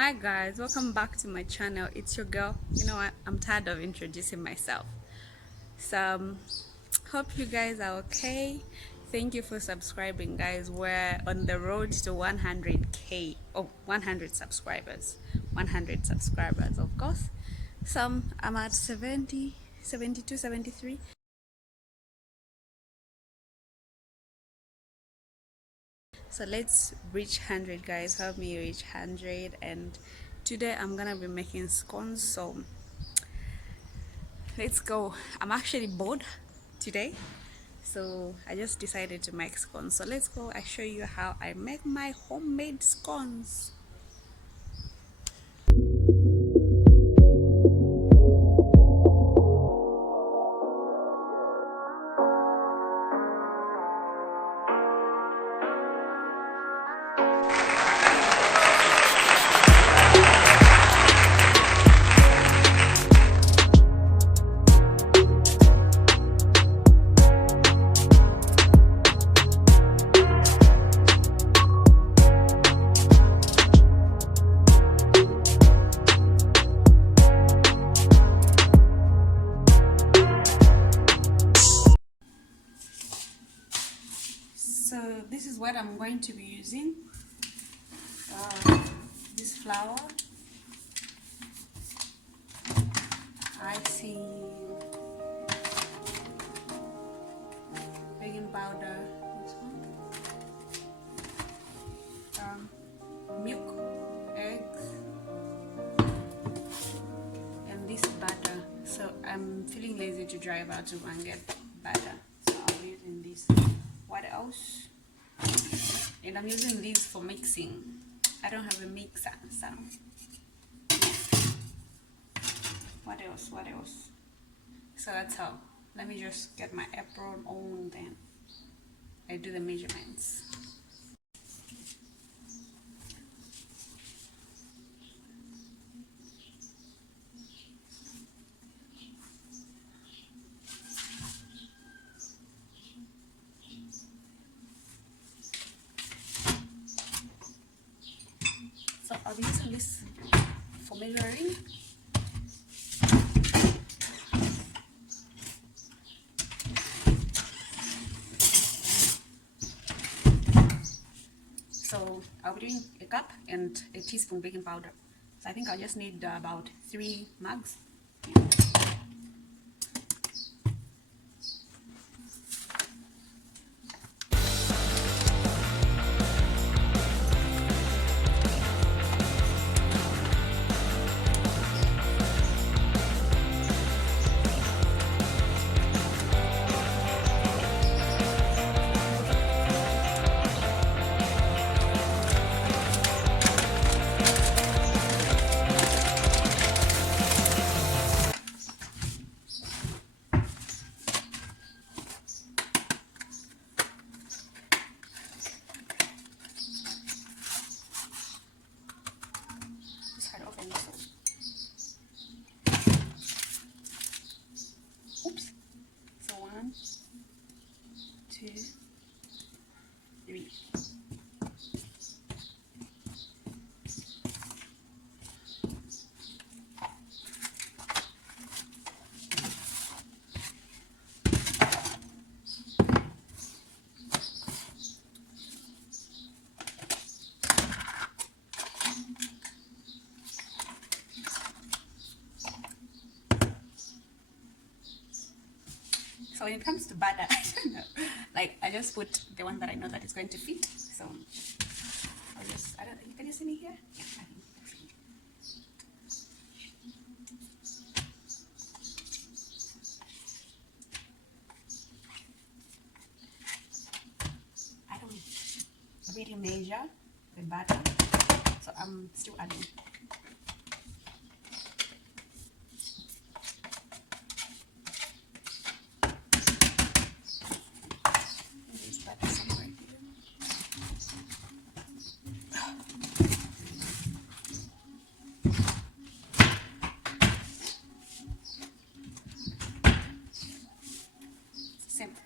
Hi guys, welcome back to my channel. It's your girl. I'm tired of introducing myself. So, hope you guys are okay. Thank you for subscribing, guys. We're on the road to 100k. Oh, 100 subscribers. 100 subscribers, of course. I'm at 70, 72, 73. So let's reach 100, guys. Help me reach 100. And today I'm gonna be making scones. So let's go. I'm actually bored today, so I just decided to make scones. So let's go. I show you how I make my homemade scones. So this is what I'm going to be using. This flour, icing, baking powder, this one, milk, eggs, and this butter. So I'm feeling lazy to drive out to go and get butter, so I'll be using this. What else? And I'm using these for mixing. I don't have a mixer, so what else? So that's how. Let me just get my apron on, then I do the measurements. So I'll be using this for measuring. So I'll be doing a cup and a teaspoon baking powder. So I think I'll just need about 3 mugs. Oops. So 1, 2, 3. So when it comes to butter, I don't know. Like, I just put the one that I know that is going to fit. So I'll just, I don't know, can you see me here? Yeah, I don't really measure the butter, so I'm still adding. Simple.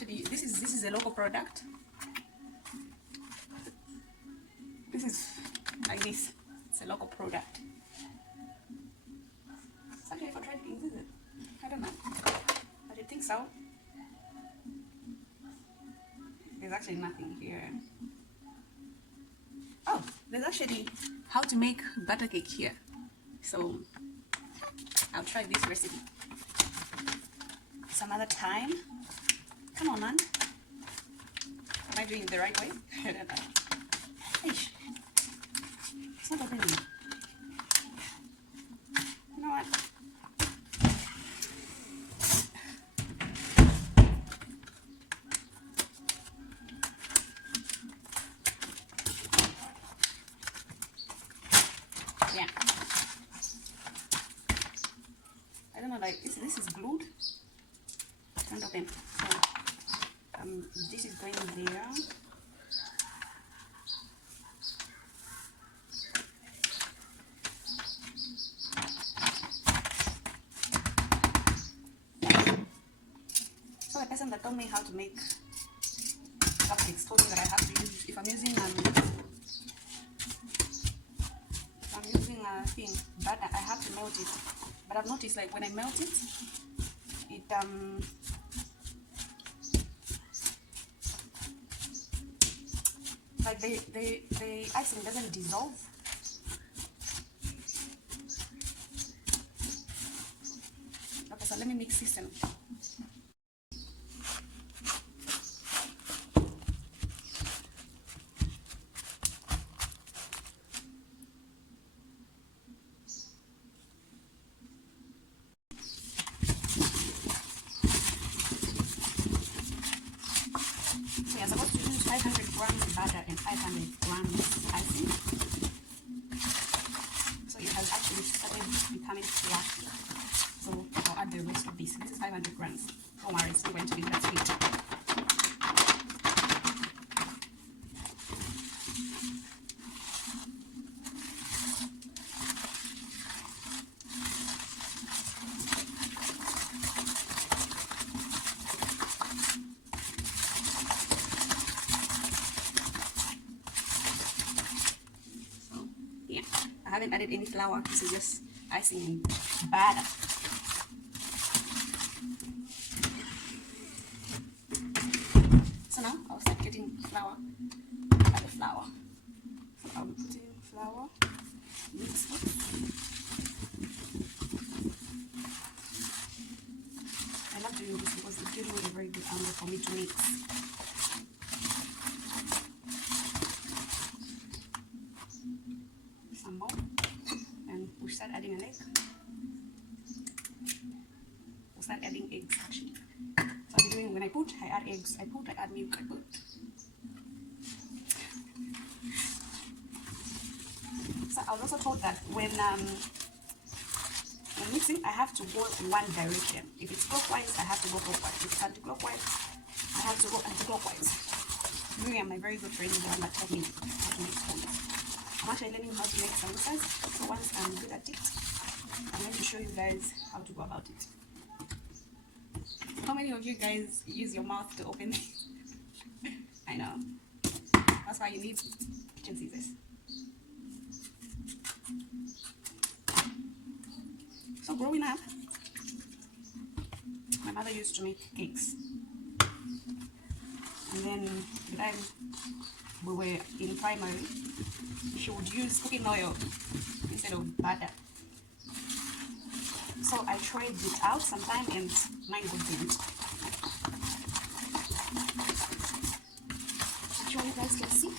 actually, this is a local product. This is like this. It's a local product. It's actually for dried beans, is it? I don't know. I think so. There's actually nothing here. Oh, there's actually how to make butter cake here. So I'll try this recipe some other time. Come on, man. Am I doing it the right way? I don't know. Eish. It's not opening. You know what? Yeah. I don't know, like this is glued. Can't open. So this is going there. So the person that told me how to make cupcakes told me that I have to use, if I'm using a thing, butter, I have to melt it. But I've noticed, like when I melt it, like the icing doesn't dissolve. Okay, so let me mix this in. So you're supposed to use 500 grams butter and 500 grams icing. So it has actually started becoming fluffy. So I'll add the rest of this. This is 500 grams. Don't worry, it's not going to be that sweet. I haven't added any flour. This is just icing and butter. So now I'll start getting flour. Add the flour. So I'll be putting flour. Mix it. I love doing this because it's giving me a very good angle for me to mix. Some more. And we'll start adding an egg. We'll start adding eggs actually. So I'll be doing, when I add eggs, I add milk, I put. So I was also told that when mixing, I have to go in one direction. If it's clockwise, I have to go clockwise. If it's anti-clockwise, I have to go anti-clockwise. Miriam, my very good friend, is the one that taught me how to make scones. I'm actually learning how to make samosas, so once I'm good at it, I'm going to show you guys how to go about it. How many of you guys use your mouth to open this? I know. That's why you need kitchen scissors. So growing up, my mother used to make cakes. And then the time we were in primary, she would use cooking oil instead of butter. So I tried it out sometime and mine got burnt. I'm sure you guys can see.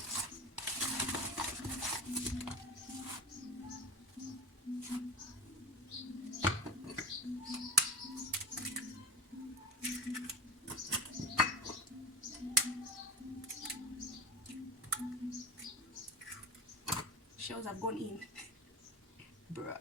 Shells have gone in. Bruh.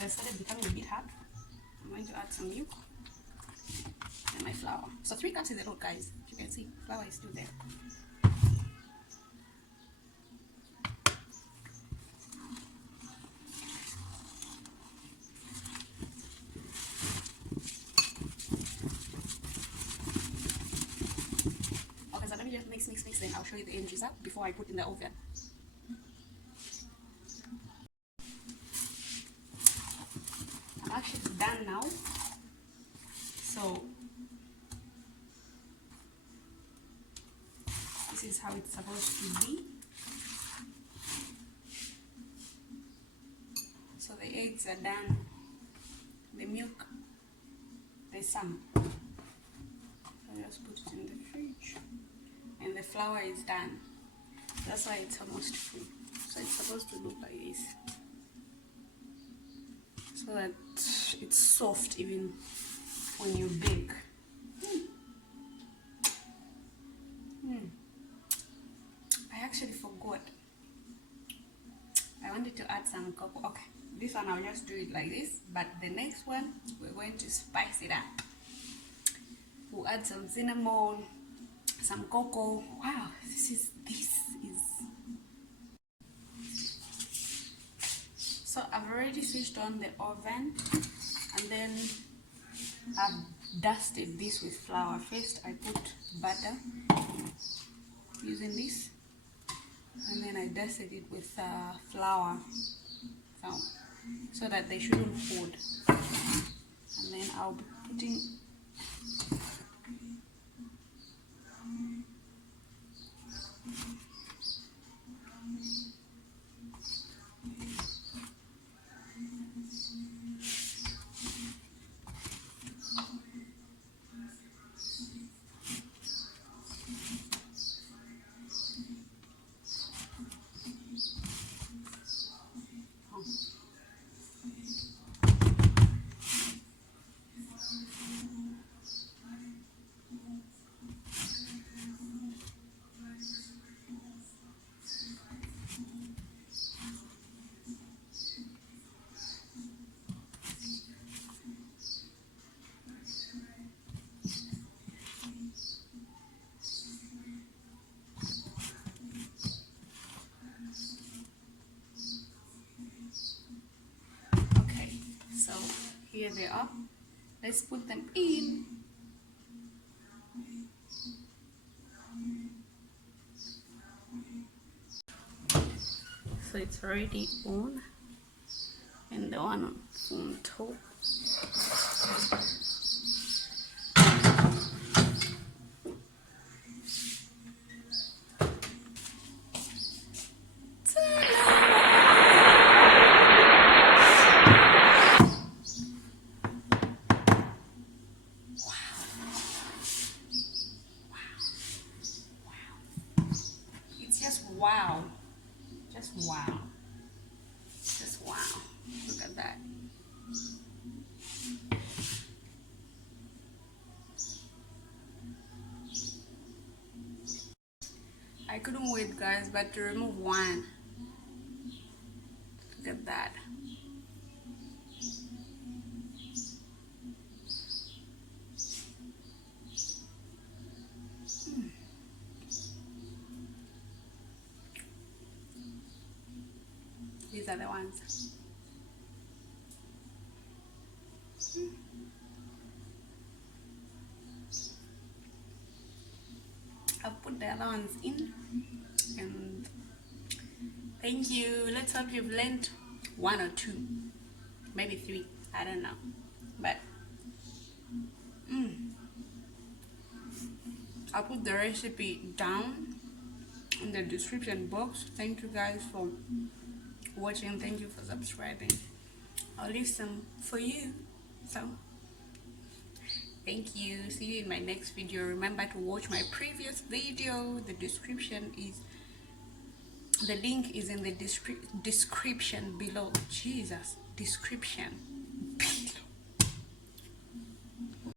has started becoming a bit hard, I'm going to add some milk and my flour. So 3 cups is a lot, guys. As you can see, flour is still there. Okay, so let me just mix, then I'll show you the end result before I put in the oven. I'm actually done now. So this is how it's supposed to be. So the eggs are done, the milk, there's some. I'll just put it in the fridge, and the flour is done. That's why it's almost full. So it's supposed to look like this, so that it's soft even when you bake. I actually forgot. I wanted to add some cocoa. Okay, this one I'll just do it like this, but the next one we're going to spice it up. We'll add some cinnamon, some cocoa. Wow, this is so I've already switched on the oven, and then I've dusted this with flour. First I put butter using this, and then I dusted it with flour so that they shouldn't hold. And then I'll be putting here they are. Let's put them in. So it's already on, and the one on top. Wow, just wow, just wow, look at that. I couldn't wait, guys, but to remove one. Look at that. These are the ones. I'll put the other ones in, and thank you. Let's hope you've learned 1 or 2, maybe 3, I don't know, but I'll put the recipe down in the description box. Thank you guys for watching. Thank you for subscribing. I'll leave some for you, so thank you. See you in my next video. Remember to watch my previous video. The link is in the description below. Jesus, description.